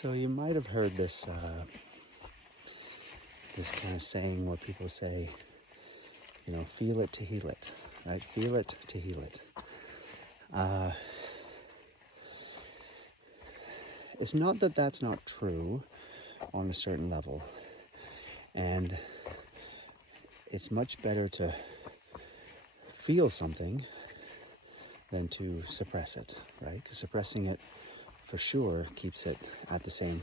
So you might have heard this this kind of saying where people say, feel it to heal it, right? Feel it to heal it. It's not that that's not true on a certain level, and it's much better to feel something than to suppress it, right? Because suppressing it for sure keeps it at the same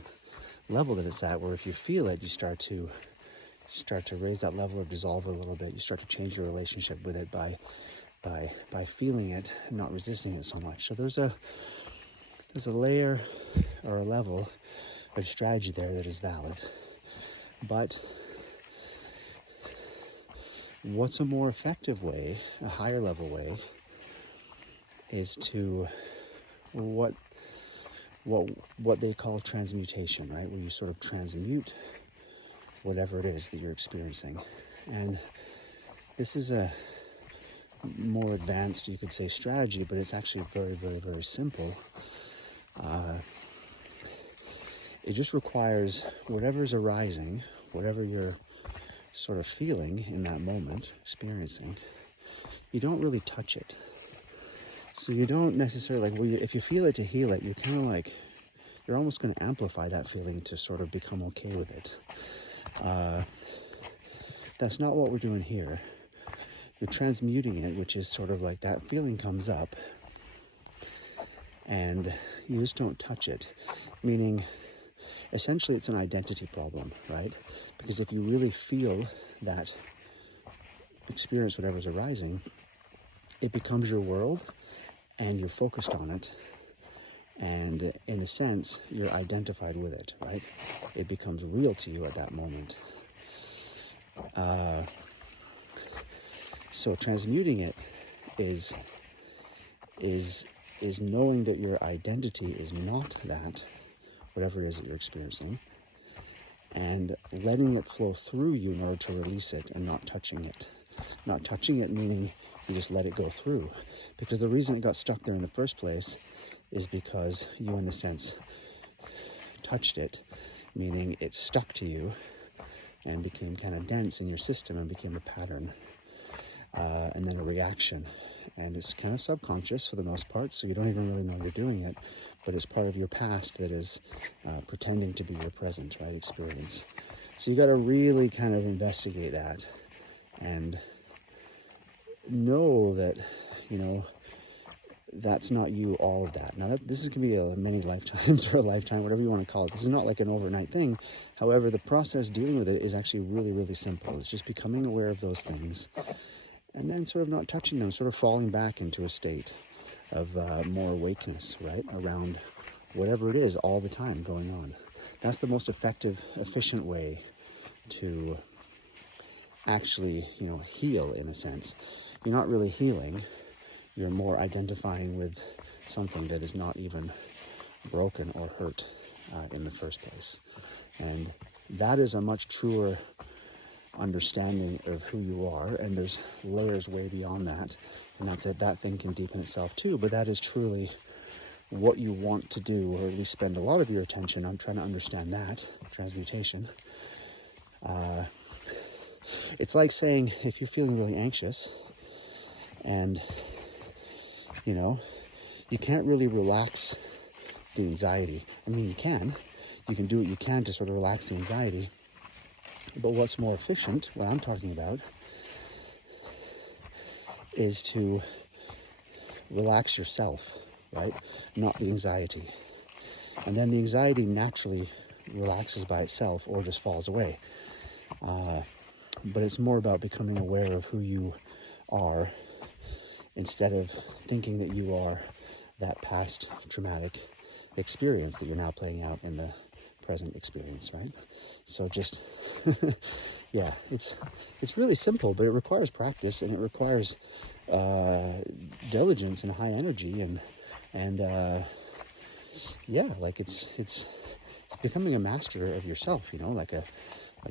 level that it's at, where if you feel it, you start to raise that level of dissolve a little bit. You start to change your relationship with it by feeling it and not resisting it so much. So there's a layer or a level of strategy there that is valid. But what's a more effective way, a higher level way, is to what they call transmutation, right? Where you sort of transmute whatever it is that you're experiencing. And this is a more advanced, you could say, strategy, but it's actually very, very, very simple. It just requires whatever's arising, whatever you're sort of feeling in that moment, experiencing, you don't really touch it. So you don't necessarily, if you feel it to heal it, you're kind of like, you're almost going to amplify that feeling to sort of become okay with it. That's not what we're doing here. You're transmuting it, which is sort of like that feeling comes up and you just don't touch it. Meaning, essentially it's an identity problem, right? Because if you really feel that experience, whatever's arising, it becomes your world and you're focused on it. And in a sense, you're identified with it, right? It becomes real to you at that moment. So transmuting it is knowing that your identity is not that, whatever it is that you're experiencing, and letting it flow through you in order to release it and not touching it. Not touching it meaning you just let it go through. Because the reason it got stuck there in the first place is because you, in a sense, touched it, meaning it stuck to you and became kind of dense in your system and became a pattern, and then a reaction. And it's kind of subconscious for the most part, so you don't even really know you're doing it, but it's part of your past that is pretending to be your present, right, experience. So you got to really kind of investigate that and know that, that's not you, all of that. Now, this is going to be many lifetimes or a lifetime, whatever you want to call it. This is not like an overnight thing. However, the process dealing with it is actually really, really simple. It's just becoming aware of those things and then sort of not touching them, sort of falling back into a state of more awakeness, right, around whatever it is all the time going on. That's the most effective, efficient way to actually, heal in a sense. You're not really healing. You're more identifying with something that is not even broken or hurt in the first place. And that is a much truer understanding of who you are, and there's layers way beyond that, and that's it. That thing can deepen itself too, but that is truly what you want to do, or at least spend a lot of your attention on trying to understand that, transmutation. It's like saying, if you're feeling really anxious and you can't really relax the anxiety. I mean, you can do what you can to sort of relax the anxiety. But what's more efficient, what I'm talking about, is to relax yourself, right? Not the anxiety. And then the anxiety naturally relaxes by itself or just falls away. But it's more about becoming aware of who you are instead of thinking that you are that past traumatic experience that you're now playing out in the present experience, right? So just, yeah, it's really simple, but it requires practice and it requires diligence and high energy and yeah, like it's becoming a master of yourself, like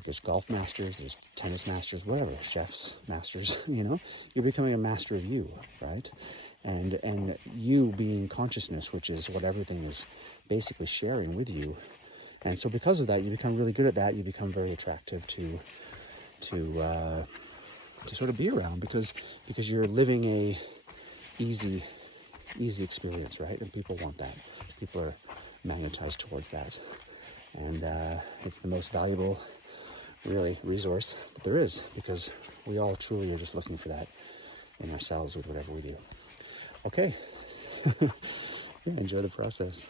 there's golf masters, there's tennis masters, whatever, chefs, masters, you're becoming a master of you, right? And you being consciousness, which is what everything is basically sharing with you, And so because of that, you become really good at that. You become very attractive to sort of be around, because you're living a easy experience, right? And people want that. People are magnetized towards that. And it's the most valuable, really, resource that there is, because we all truly are just looking for that in ourselves with whatever we do. Okay. Enjoy the process.